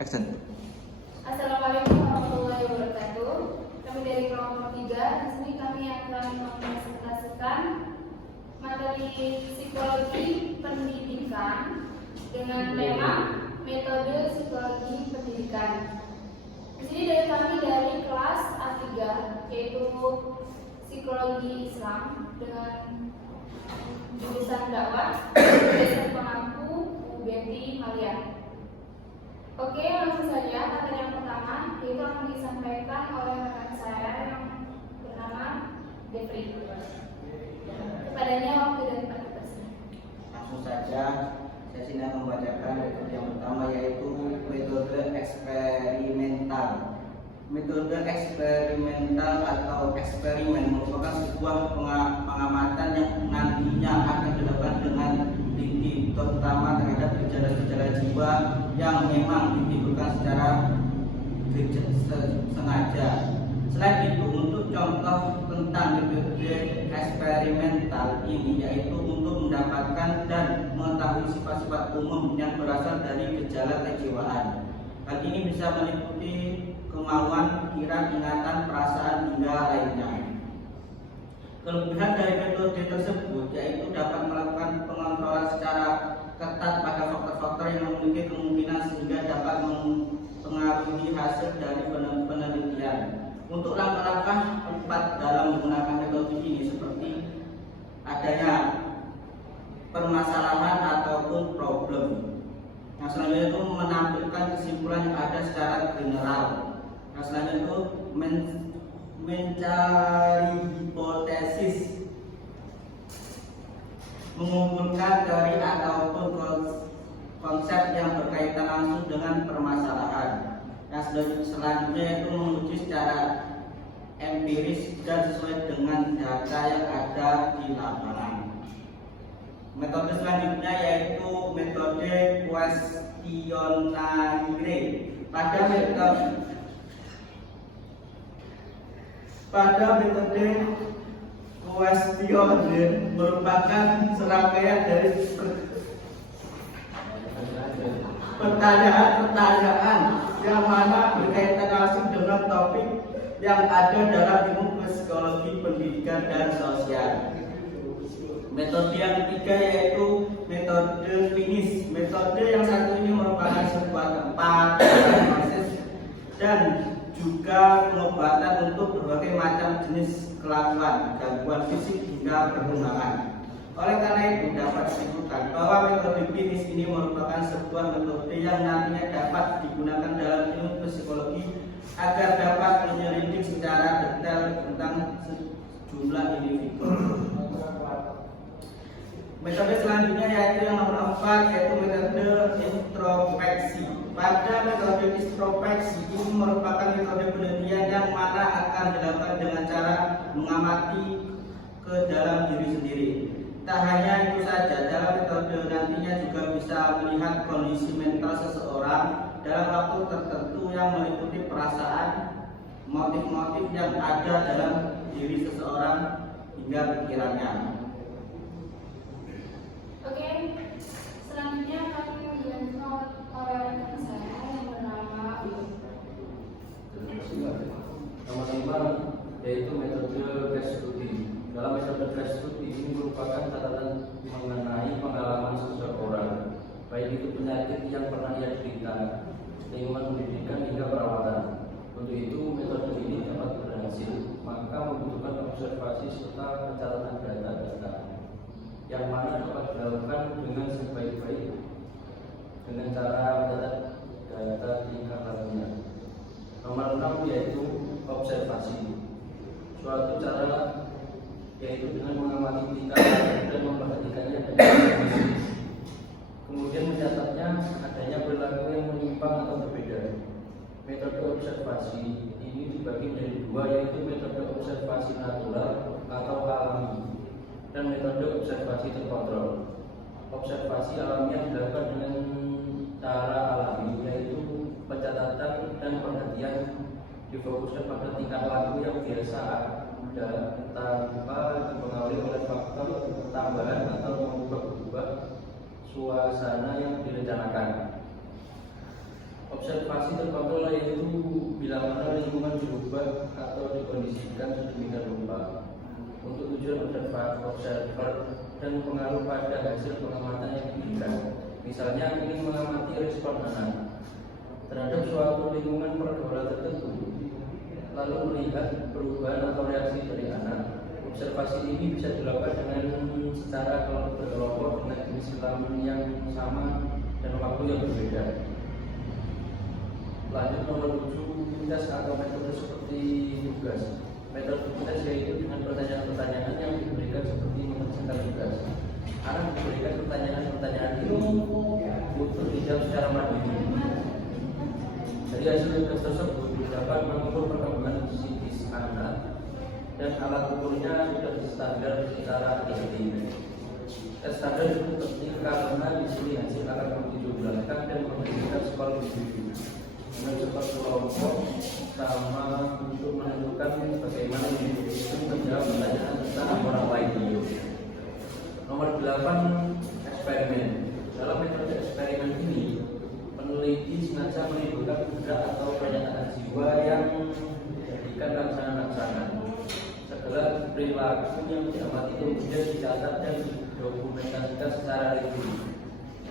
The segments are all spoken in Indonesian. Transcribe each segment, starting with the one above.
Action. Assalamualaikum warahmatullahi wabarakatuh. Kami dari kelompok 3. Di sini kami akan mempresentasikan materi psikologi pendidikan dengan tema metode psikologi pendidikan. Di sini dari kami dari kelas A3 yaitu psikologi Islam dengan jurusan dakwah, jurusan pengampu Benti Malia. Oke, langsung saja materi yang pertama yaitu akan disampaikan oleh rekan saya yang bernama Devri. Kepadanya waktu dan tempat dipersilakan. Langsung saja, saya sini akan membacakan metode yang pertama yaitu metode eksperimental. Metode eksperimental atau eksperimen merupakan sebuah pengamatan yang nantinya akan dilakukan dengan teliti, terutama terhadap gejala-gejala jiwa yang memang ditimbulkan secara sengaja. Selain itu, untuk contoh tentang metode eksperimental ini yaitu untuk mendapatkan dan mengetahui sifat-sifat umum yang berasal dari gejala kejiwaan. Hal ini bisa meliputi kemauan, pikiran, ingatan, perasaan, hingga lainnya. Kelebihan dari metode tersebut yaitu dapat melakukan pengontrolan secara ketat pada faktor-faktor yang memiliki kemungkinan sehingga dapat mempengaruhi hasil dari penelitian. Untuk langkah-langkah tepat dalam menggunakan metode ini seperti adanya permasalahan ataupun problem. Yang selanjutnya itu menampilkan kesimpulan yang ada secara general. Yang selanjutnya itu mencari hipotesis, mengumpulkan teori ataupun konsep yang berkaitan langsung dengan permasalahan. Yang selanjutnya itu menguji secara empiris dan sesuai dengan data yang ada di lapangan. Metode selanjutnya yaitu metode kuestionaire. Pada metode kuestionaire merupakan serangkaian dari pertanyaan-pertanyaan yang mana berkaitan langsung dengan topik yang ada dalam ilmu psikologi pendidikan dan sosial. Metode yang ketiga yaitu metode klinis. Metode yang satu ini merupakan sebuah tempat, proses, dan juga pengobatan untuk berbagai macam jenis kelakuan, gangguan fisik hingga perkembangan. Oleh karena itu dapat disimpulkan bahwa metode klinis ini merupakan sebuah metode yang nantinya dapat digunakan dalam ilmu psikologi agar dapat menyelidik secara detail tentang sejumlah individu. Metode selanjutnya yaitu yang nomor 4 yaitu metode introspeksi. Pada metode introspeksi ini merupakan metode penelitian yang mana akan dilakukan dengan cara mengamati ke dalam diri sendiri. Tak hanya itu saja, dalam metode nantinya juga bisa melihat kondisi mental seseorang dalam waktu tertentu yang meliputi perasaan, motif-motif yang ada dalam diri seseorang hingga pikirannya. Oke, selanjutnya kami dilanjutkan oleh rekan saya yang bernama Nomor 5 yaitu metode case study. Dalam metode case study ini merupakan catatan mengenai pengalaman seseorang, baik itu penyakit yang pernah ia derita, lingkungan pendidikan hingga perawatan. Untuk itu metode ini dapat berhasil, maka membutuhkan observasi serta pencatatan data-data yang mana dapat dilakukan dengan sebaik-baik dengan cara mencatat data tingkah lakunya. Nomor 6 yaitu observasi. Suatu cara yaitu dengan mengamati tingkah laku dan memperhatikannya dari sisi. Kemudian mencatatnya adanya perilaku yang menyimpang atau berbeda. Metode observasi ini dibagi menjadi dua yaitu metode observasi natural atau alami dan metode observasi terkontrol. Observasi alamiah dilakukan dengan cara alami yaitu pencatatan dan perhatian difokuskan pada tingkah laku yang biasa ada tanpa dipengaruhi oleh faktor tambahan atau mengubah suasana yang direncanakan. Observasi observasi terkontrol yaitu bila mana lingkungan berubah atau dikondisikan sedemikian rupa untuk tujuan observer dan pengaruh pada hasil pengamatan yang diberikan. Misalnya ingin mengamati respon anak terhadap suatu lingkungan pergaulan tertentu, lalu melihat perubahan atau reaksi dari anak. Observasi ini bisa dilakukan dengan secara kelompok berkelompok dengan jenis kelamin yang sama dan waktu yang berbeda. Lanjut nomor 7, tugas atau metode seperti tugas. Metode tugas yaitu dengan pertanyaan-pertanyaan yang diberikan seperti mengerjakan tugas. Anak diberikan pertanyaan-pertanyaan itu untuk dijawab secara mandiri. Dari hasil tugas tersebut dapat mengukur perkembangan psikis anak dan alat ukurnya sudah standar secara ilmiah. Standar itu penting karena di sini hasil akan dijumlahkan dan memberikan skor individu dengan skor kelompok sama untuk menentukan bagaimana individu itu menjawab pertanyaan tentang orang lain. Nomor 8, eksperimen. Dalam metode eksperimen ini, peneliti sengaja menimbulkan budak atau pernyataan jiwa yang dijadikan rangsangan-rangsangan. Segala perilaku yang diamati kemudian dicatat dan didokumentasikan secara rinci.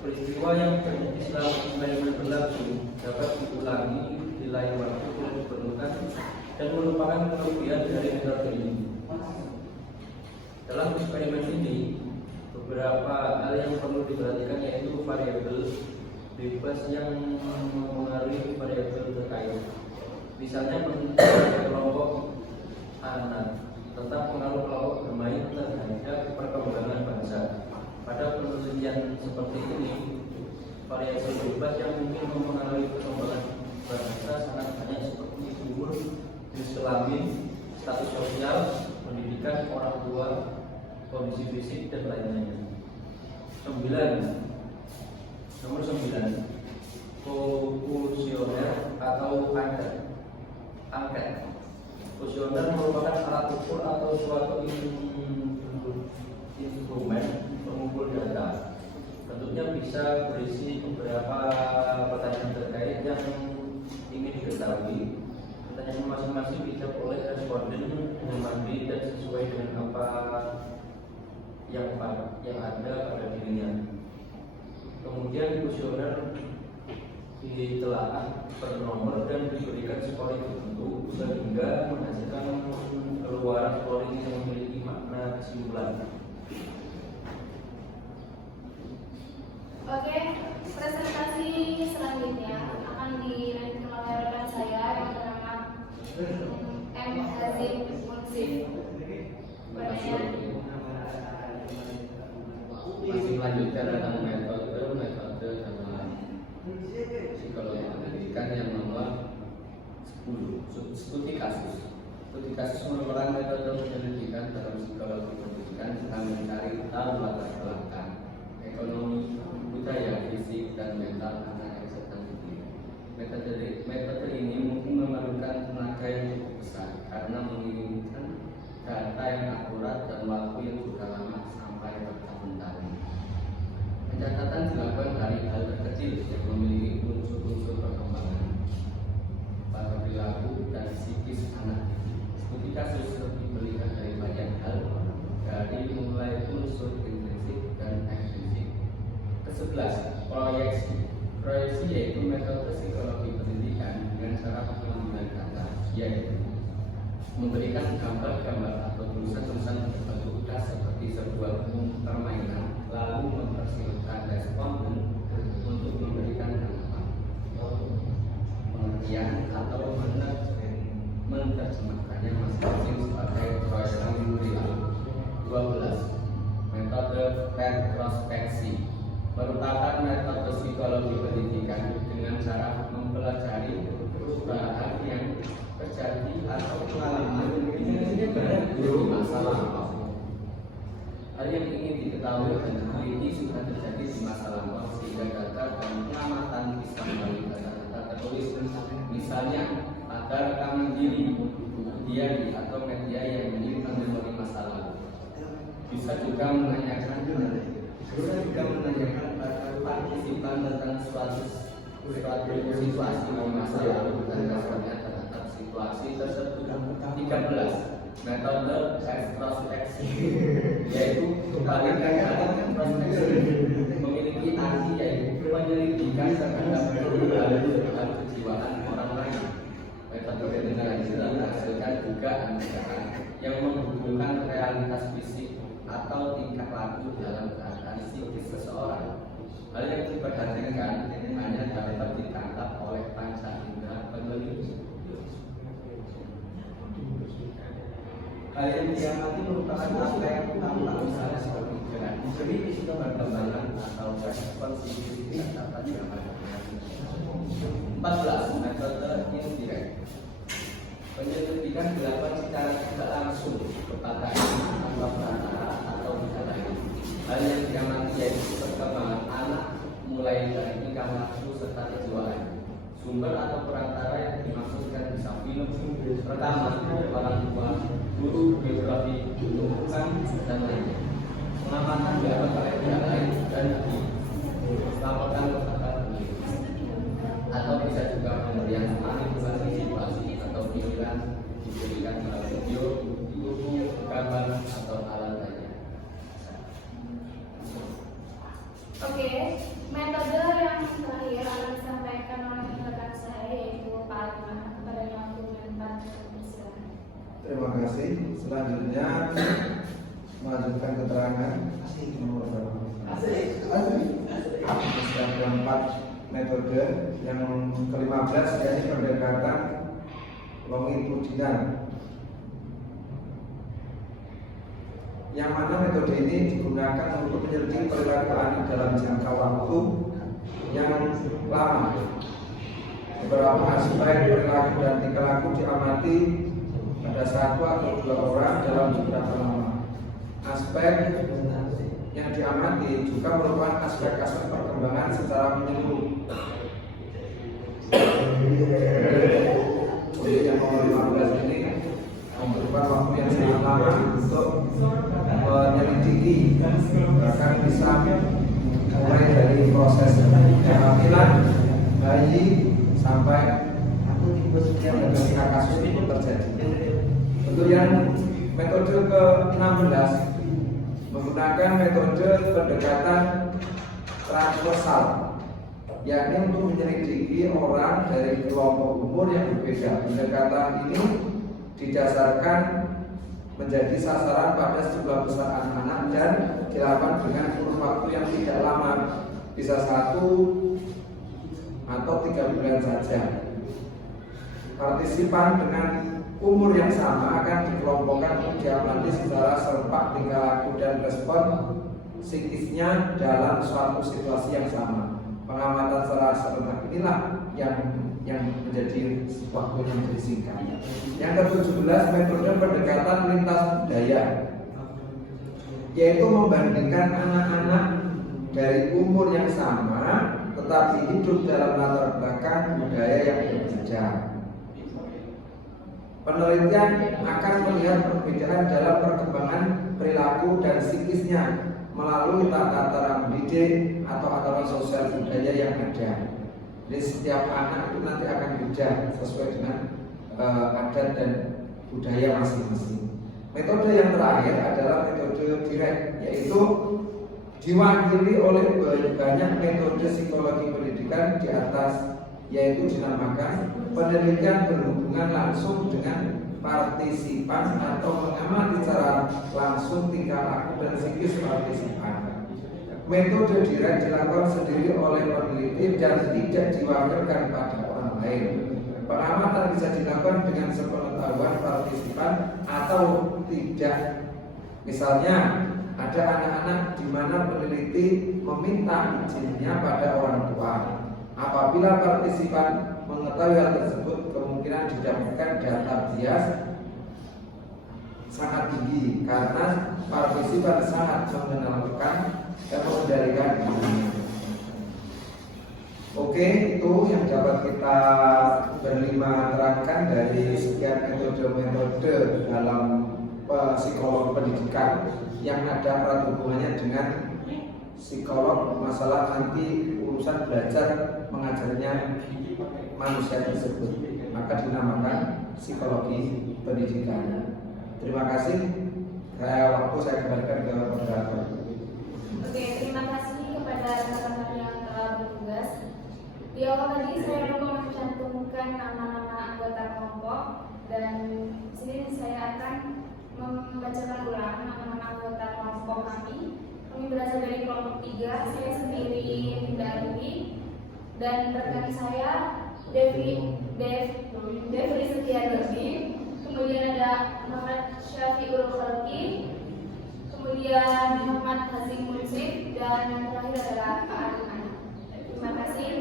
Peristiwa yang terjadi selama eksperimen berlangsung dapat diulangi di lain waktu bila diperlukan dan merupakan kelebihan dari metode ini. Dalam eksperimen ini, beberapa hal yang perlu diperhatikan yaitu variabel bebas yang mempengaruhi variabel terkait. Misalnya kelompok anak tentang pengaruh kelompok bermain terhadap perkembangan bangsa. Pada penelitian seperti ini, variabel bebas yang mungkin mempengaruhi perkembangan bangsa sangat banyak seperti umur, jenis kelamin, status sosial, pendidikan orang tua, kondisi fisik dan lain-lainnya. 9. Nomor 9, kuesioner atau angket. Kuesioner merupakan alat ukur atau suatu instrumen pengumpul data. Bentuknya bisa berisi beberapa pertanyaan terkait yang ingin diketahui. Pertanyaan masing-masing dijawab oleh responden dengan mandiri dan sesuai dengan apa yang ada pada dirinya. Kemudian kuesioner ditelaah per nomor dan diberikan scoring tertentu sehingga menghasilkan keluaran scoring yang memiliki makna kesimpulan. Oke, presentasi selanjutnya akan dilanjutkan oleh rekan saya yang bernama M. Hazim Munsif. Masih melanjutkan tentang metode dalam psikologi pendidikan yang nomor 10, studi kasus. Studi kasus merupakan metode penyelidikan dalam psikologi pendidikan tentang mencari tahu latar belakang ekonomi, budaya, fisik, dan mental anak yang sedang dididik. Metode ini mungkin memerlukan tenaga yang cukup besar karena menginginkan data yang akurat dan waktu yang juga lama sampai bertahun-tahun. Pencatatan dilakukan dari hal terkecil yang memiliki unsur-unsur perkembangan pada perilaku dan psikis anak. Studi kasus diberikan dari banyak hal, dari mulai unsur intrinsik dan ekstrinsik. Ke-11, proyeksi. Proyeksi yaitu metode psikologi pendidikan dengan cara pengambilan data, yaitu memberikan gambar-gambar atau tulisan-tulisan berbentuk udah seperti sebuah permainan, lalu mempersilahkan responden untuk memberikan tanggapan, pengertian atau menerjemahkannya masing-masing sebagai proyeksi perilaku. 12. Metode retrospeksi merupakan metode psikologi pendidikan dengan cara mempelajari perubahan yang terjadi atau pengalaman di masa lampau. Hal yang ingin diketahui dan diteliti sudah terjadi di masa lampau sehingga data dan pengamatan bisa melalui data-data tertulis, misalnya pada rekaman diri, buku diari atau media yang menyimpan memori masa lalu. Bisa juga menanyakan pada partisipan tentang suatu suatu situasi di masa lalu dan responnya terhadap situasi tersebut. 13. Metode retrospeksi, yaitu kembali ke introspeksi, memiliki arti yaitu penyelidikan terhadap perubahan kejiwaan orang lain. Metode ini menghasilkan dugaan yang menghubungkan realitas fisik atau tingkah laku dalam keadaan psikis seseorang. Hal yang diperhatikan hanya dapat ditangkap oleh panca indera peneliti. Hal yang diamati merupakan aspek tampak misalnya seperti gerak diri, perkembangan atau respon psikis terhadap zaman. 14. Metode indirect. Penyelidikan dilakukan secara tidak langsung kepada tanpa perantara atau pihak lain. Hal yang diamati yaitu perkembangan anak mulai dari tingkah laku serta kejiwaan. Sumber atau perantara yang dimaksudkan bisa film, rekaman, orang tua, guru, biografi, lingkungan, dan lainnya. Pengamatan dilakukan oleh pihak lain dan dilaporkan kepada peneliti. Atau bisa juga pemberian manipulasi situasi atau pikiran diberikan melalui video, buku, gambar, atau alat lainnya. Oke, metode yang terakhir akan disampaikan oleh rekan saya yaitu Pak Alma pada waktu dan persilakan. Terima kasih. Selanjutnya melanjutkan keterangan nomor berapa? Ada 4 metode. Yang ke-15 yaitu pendekatan longitudinal. Yang mana metode ini digunakan untuk menyelidiki perilaku anak dalam jangka waktu yang lama. Beberapa aspek perilaku dan tingkah laku diamati pada 1 atau 2 orang dalam beberapa lama. Aspek yang diamati juga merupakan aspek-aspek perkembangan secara menyeluruh. Jadi yang nomor 15 ini memerlukan waktu yang sangat lama untuk menyelidiki, bahkan bisa mulai dari proses kehamilan bayi sampai ketika kasus itu terjadi. Untuk yang metode ke-16 menggunakan metode pendekatan transversal, yakni untuk menyelidiki orang dari kelompok umur yang berbeda. Pendekatan ini didasarkan menjadi sasaran pada sejumlah besar anak-anak dan dilakukan dengan kurun waktu yang tidak lama, bisa 1 atau 3 bulan saja. Partisipan dengan umur yang sama akan dikelompokkan untuk diamati secara serempak tingkah laku dan respon psikisnya dalam suatu situasi yang sama. Pengamatan secara serentak inilah yang menjadi waktu yang disingkat. Yang ke-17 metode pendekatan lintas budaya, yaitu membandingkan anak-anak dari umur yang sama tetapi hidup dalam latar belakang budaya yang berbeda. Penelitian akan melihat perbedaan dalam perkembangan perilaku dan psikisnya melalui tata cara mendidik atau aturan sosial budaya yang ada. Jadi setiap anak itu nanti akan beda sesuai dengan adat dan budaya masing-masing. Metode yang terakhir adalah metode direct, yaitu diwakili oleh banyak metode psikologi pendidikan di atas, yaitu dinamakan penelitian berhubungan langsung dengan partisipan atau mengamati secara langsung tingkah laku dan psikis partisipan. Metode direct dilakukan sendiri oleh peneliti dan tidak diwakilkan pada orang lain. Pengamatan bisa dilakukan dengan sepengetahuan partisipan atau tidak. Misalnya, ada anak-anak di mana peneliti meminta izinnya pada orang tua. Apabila partisipan mengetahui hal tersebut, kemungkinan didapatkan data bias sangat tinggi karena partisipan sangat mengenalkan dan mengendalikan dirinya. Oke, itu yang dapat kita berlima terangkan dari sekian metode-metode dalam psikologi pendidikan yang ada erat hubungannya dengan psikolog masalah nanti urusan belajar mengajarinya manusia tersebut, maka dinamakan psikologi pendidikan. Terima kasih. Waktu saya kembalikan ke moderator. Oke, terima kasih kepada rekan-rekan yang telah bertugas. Di awal tadi saya lupa mencantumkan nama-nama anggota kelompok, dan di sini saya akan membacakan ulang nama-nama anggota kelompok kami. Kami berasal dari kelompok 3, saya sendiri Dinda Arumi, dan rekan saya Devi Setiadewi, kemudian ada Muhammad Syafiul Khalqi, kemudian Muhammad Hazim Munsif, dan yang terakhir adalah Pak Arifan. Terima kasih.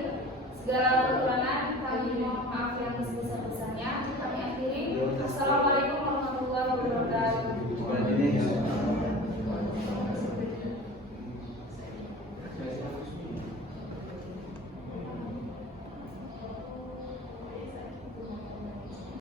Segala kekurangan